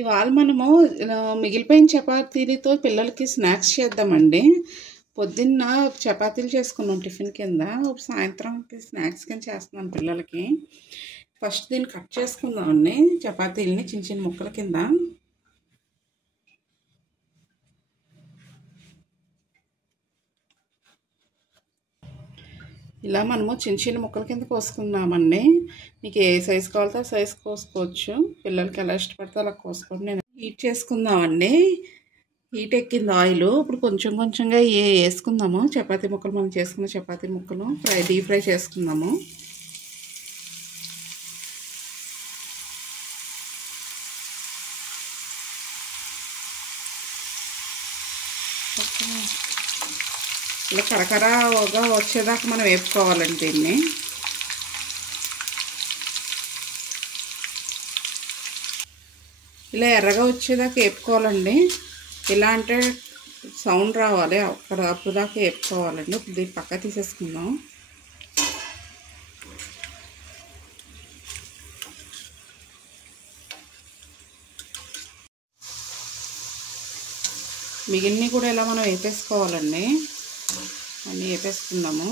ఇవాళ మనము మిగిలిపోయిన చపాతీలతో పిల్లలకి స్నాక్స్ చేద్దామండి. పొద్దున్న చపాతీలు చేసుకున్నాం టిఫిన్ కింద. సాయంత్రంకి స్నాక్స్ కింద చేస్తున్నాను పిల్లలకి. ఫస్ట్ దీన్ని కట్ చేసుకుందామండి, చపాతీలని చిన్న చిన్న ముక్కల కింద. ఇలా మనము చిన్న చిన్న ముక్కల కింద కోసుకుందామండి. మీకు ఏ సైజు కావాలో ఆ సైజు కోసుకోవచ్చు. పిల్లలకి ఎలా ఇష్టపడితే అలా కోసుకోండి. నేను హీట్ చేసుకుందామండి. హీట్ ఎక్కింది ఆయిల్. ఇప్పుడు కొంచెం కొంచెంగా వేసుకుందాము. చపాతీ ముక్కలు మనం చేసుకున్న చపాతీ ముక్కలు డీప్ ఫ్రై చేసుకుందాము. ఇలా కరకరగా వచ్చేదాకా మనం వేపుకోవాలండి దీన్ని. ఇలా ఎర్రగా వచ్చేదాకా వేపుకోవాలండి. ఇలా అంటే సౌండ్ రావాలి, అప్పుడు దాకా వేపుకోవాలండి. ఇప్పుడు దీన్ని పక్క తీసేసుకుందాం. మిగిలినవి కూడా ఇలా మనం వేపేసుకోవాలండి. అన్నీ వేపేసుకుందాము.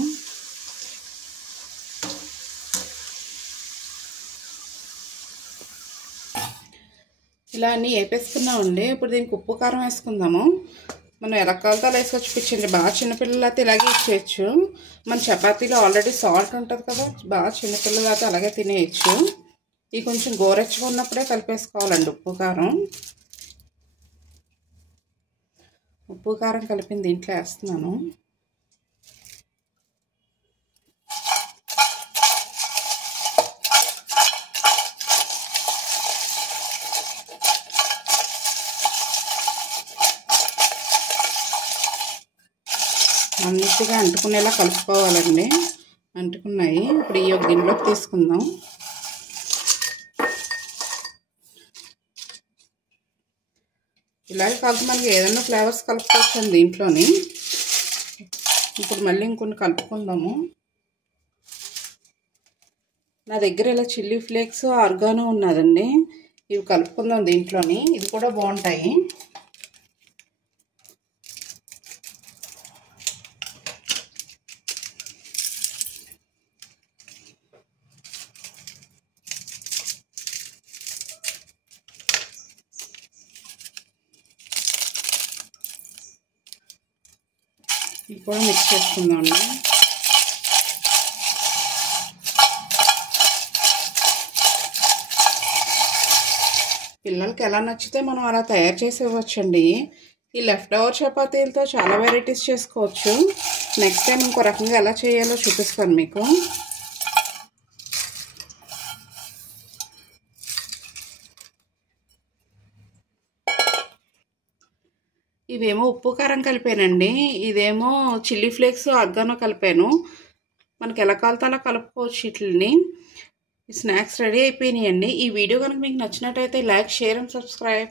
ఇలా అన్నీ వేపేసుకున్నామండి. ఇప్పుడు దీనికి ఉప్పు కారం వేసుకుందాము. మనం ఎలా కావాలో అలా వేసుకొచ్చి పిచ్చండి. బాగా చిన్నపిల్లలు అయితే ఇలాగే ఇచ్చేయచ్చు. మన చపాతీలో ఆల్రెడీ సాల్ట్ ఉంటుంది కదా, బాగా చిన్నపిల్లలు అయితే అలాగే తినేయచ్చు. ఇవి కొంచెం గోరెచ్చగా ఉన్నప్పుడే కలిపేసుకోవాలండి ఉప్పు కారం. ఉప్పు కారం కలిపిన దీంట్లో వేస్తున్నాను. అన్నిటిగా అంటుకునేలా కలుపుకోవాలండి. అంటుకున్నాయి. ఇప్పుడు ఈ గిన్నెలోకి తీసుకుందాం. ఇలాగే కలిపి మనకి ఏదైనా ఫ్లేవర్స్ కలుపుకోవచ్చండి దీంట్లోని. ఇప్పుడు మళ్ళీ ఇంకొన్ని కలుపుకుందాము. నా దగ్గర ఇలా చిల్లీ ఫ్లేక్స్, ఆర్గానో ఉన్నదండి. ఇవి కలుపుకుందాం దీంట్లోని. ఇది కూడా బాగుంటాయి. ఇది కూడా మిక్స్ చేసుకుందామండి. పిల్లలకి ఎలా నచ్చితే మనం అలా తయారు చేసి ఇవ్వచ్చండి. ఈ లెఫ్ట్ ఓవర్ చపాతీలతో చాలా వెరైటీస్ చేసుకోవచ్చు. నెక్స్ట్ టైం ఇంకో రకంగా ఎలా చేయాలో చూపిస్తాను మీకు. ఇవేమో ఉప్పు కారం కలిపానండి. ఇదేమో చిల్లీ ఫ్లేక్స్, ఆర్గానో కలిపాను. మనకి ఎలా కావాలో అలా కలుపుకోవచ్చు వీటిని. స్నాక్స్ రెడీ అయిపోయినాయండి. ఈ వీడియో కనుక మీకు నచ్చినట్టయితే లైక్, షేర్ అండ్ సబ్స్క్రైబ్.